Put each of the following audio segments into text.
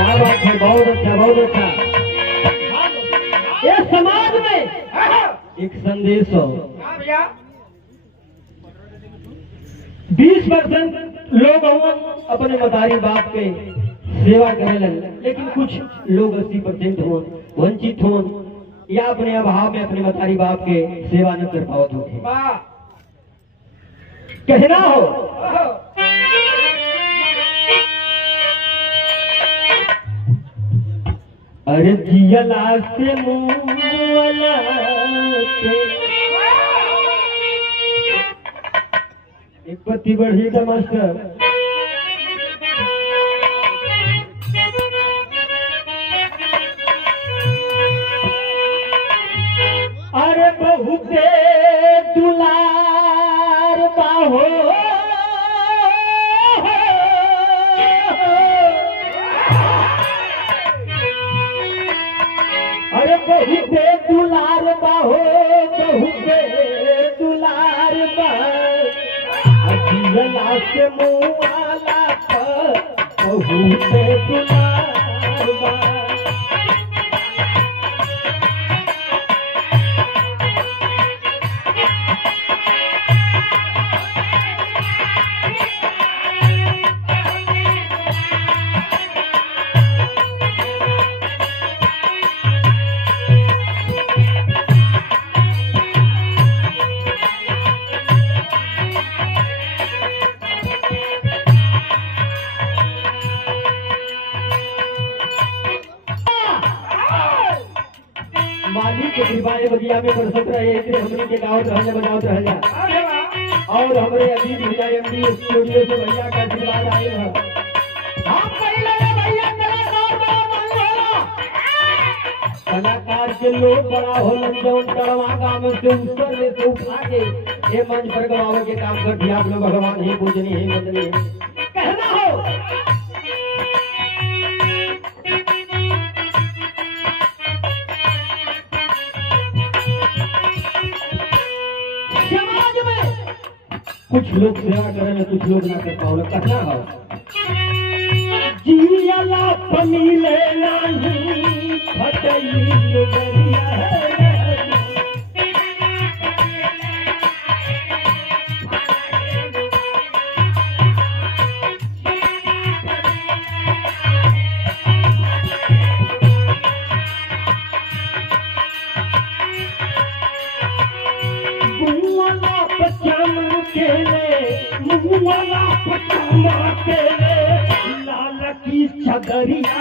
क्या बात है, बहुत अच्छा बहुत अच्छा। ये समाज में एक संदेश हो। 20% लोग अपने मतारी बाप के सेवा करे, लेकिन कुछ लोग 80% हो वंचित हो या अपने अभाव में अपने मतारी बाप के सेवा न कर पावत हो। कहना हो अरे जियला से मुअला से एक पत्ती बढ़ी था मास्टर। अरे बहुते दुलार बाहो अरे बहुते दुलार बाहो बहुते दुलार बा जियला से मुआला पर बहुते दुलार बा। मालिक के कृपा बगिया में बरसत रहे, इसलिए हमने के गाँव रहने बजावत रहना। और हमारे अजीत भैया एमडी स्टूडियो से भैया का आशीर्वाद आए हैं। कलाकार के लोग बड़ा होलन जौन करवा गाँव से ऊपर ले से उठा के ये मंच पर गवावे के काम करती। आप लोग भगवान ही पूजनी है मंदनी है। कहना हो कुछ लोग सेवा करें, कुछ लोग ना कर पाओ। कहना हो जियला पनीले नहीं फटई डरिया है। मुआला पचामा के लाल की छदरिया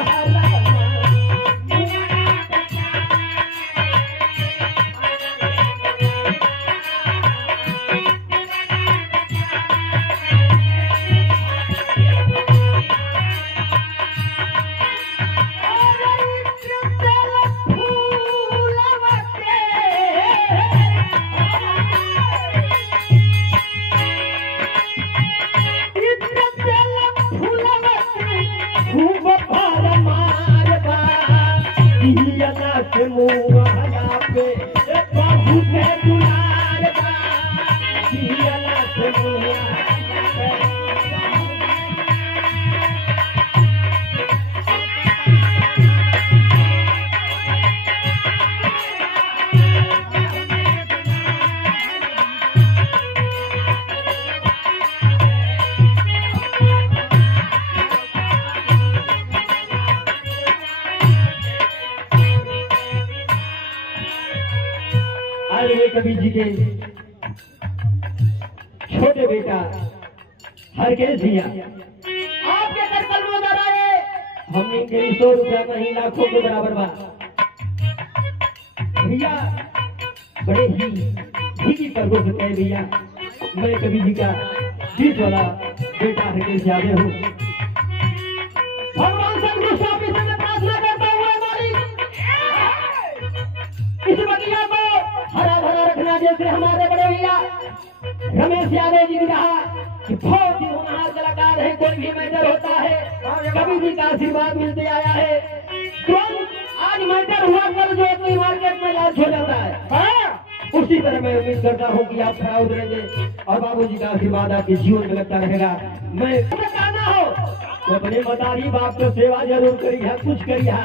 के मुआला पे बहुते दुलार बा जियला से मुआला पे। कवि जी के छोटे बेटा हरकेश भैया आपके घर कल रोजा आए, हमने 100 रुपया नहीं लाखों के बराबर बा। भैया बड़े ही भीगी पर हो सकते हैं। भैया मैं कवि जी का बीच वाला बेटा हरकेश यादव हूँ। भगवान से प्रार्थना करता हूँ हमारी इस बगिया को हरा भरा रखना। जैसे हमारे बड़े भैया रमेश यादव जी ने कहा कि बहुत ही होनहार कलाकार है, कोई भी मैटर होता है कभी भी का आशीर्वाद मिलते आया है। तुरंत आज मैटर हुआ कल जो अपनी मार्केट में लॉन्च हो जाता है। उसी तरह मैं उम्मीद करता हूँ कि आप खड़ा उतरेंगे और बाबूजी का आशीर्वाद आपके जीवन में लगता रहेगा। मैं कहना हो तो अपने मतारी बाप को सेवा जरूर करी है, कुछ करी है,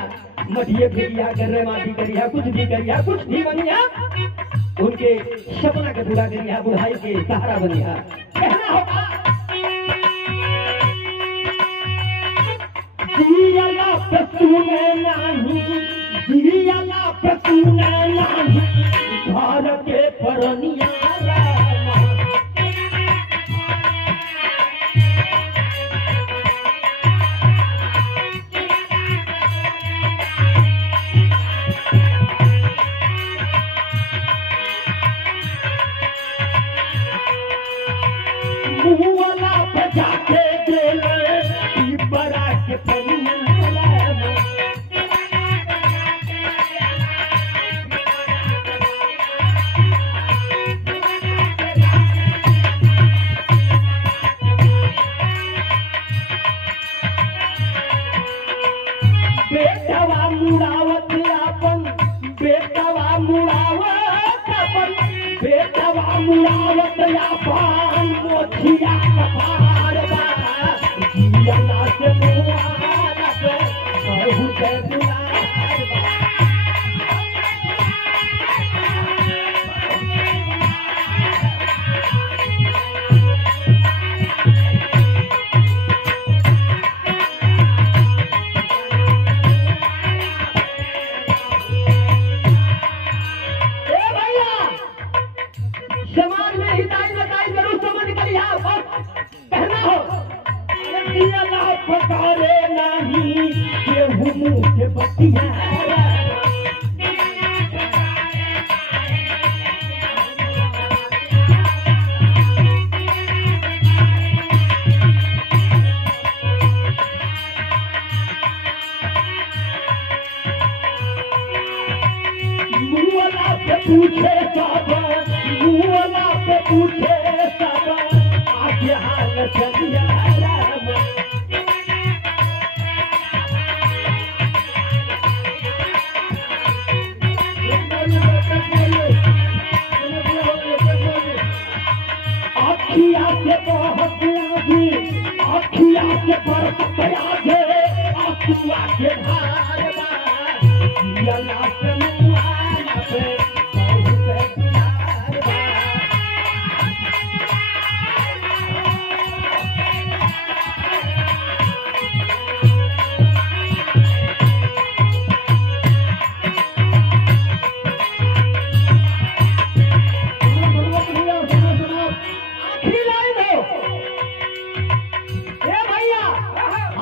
मटिए फेरिया कर रहे माटी करी है, कुछ भी करी है, कुछ भी बनी है, उनके सपना का पूरा करी है, बुढ़ाई के सहारा बनी है। कहना होगा जियाला प्रसूने नाही, जियाला प्रसूने नाही, घर के परनिया मुहला पे जाके देले बड़ा के पनिया बेटवा मुड़ावत अपन, बेटवा मुड़ावत अपन, बेटवा मुड़ावत अपन मोछिया कपार बा, जियाला से मुआला पे बहुत दुलार बा। समाज में हिताई नताई जरूर समझ करी है, बस कहना हो जियाला पकारे नहीं केहू मुँह के बतिया मुआला पे पूछे सब, मुआला पे पूछे सब, आगे हाल चलिया राम। आखिया से बहुत आगे, आखिया से बरसत आगे, आंसुआ के धार बा, जियाला से मुआला पे बहुत दुलार बा। आखिरी लाइन हो ए भैया,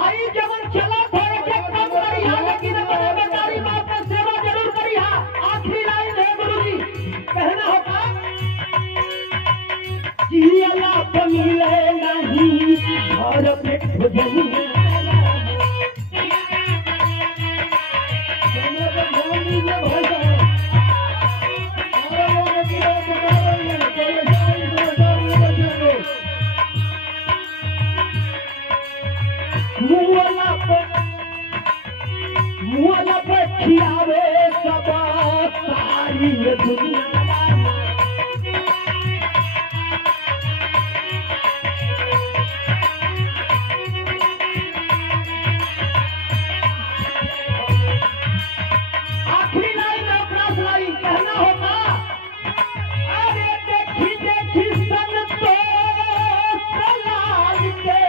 आई जवन चला थोड़े के कम करी है, लेकिन अपने बेचारी बाप का सेवा जरूर करी है। आखिरी लाइन है गुरुजी, कहना होगा जियाला पे मिले नहीं घर पे भोजनिया मुआला पे खियावे सब सारी दुनिया। आखिरी लाइन में अपना लाइन कहना होगा अरे देखी देखी संतो सलाल के,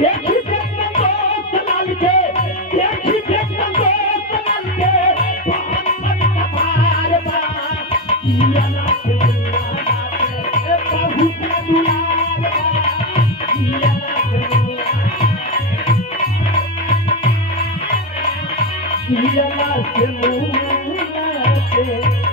देखी देखन दोस्त लाल के, देखी देखन दोस्त लाल के, बहुत कपार बा, जियाला से मुआला पे बहुत दुलार बा, जियाला से जियाला से मुआला पे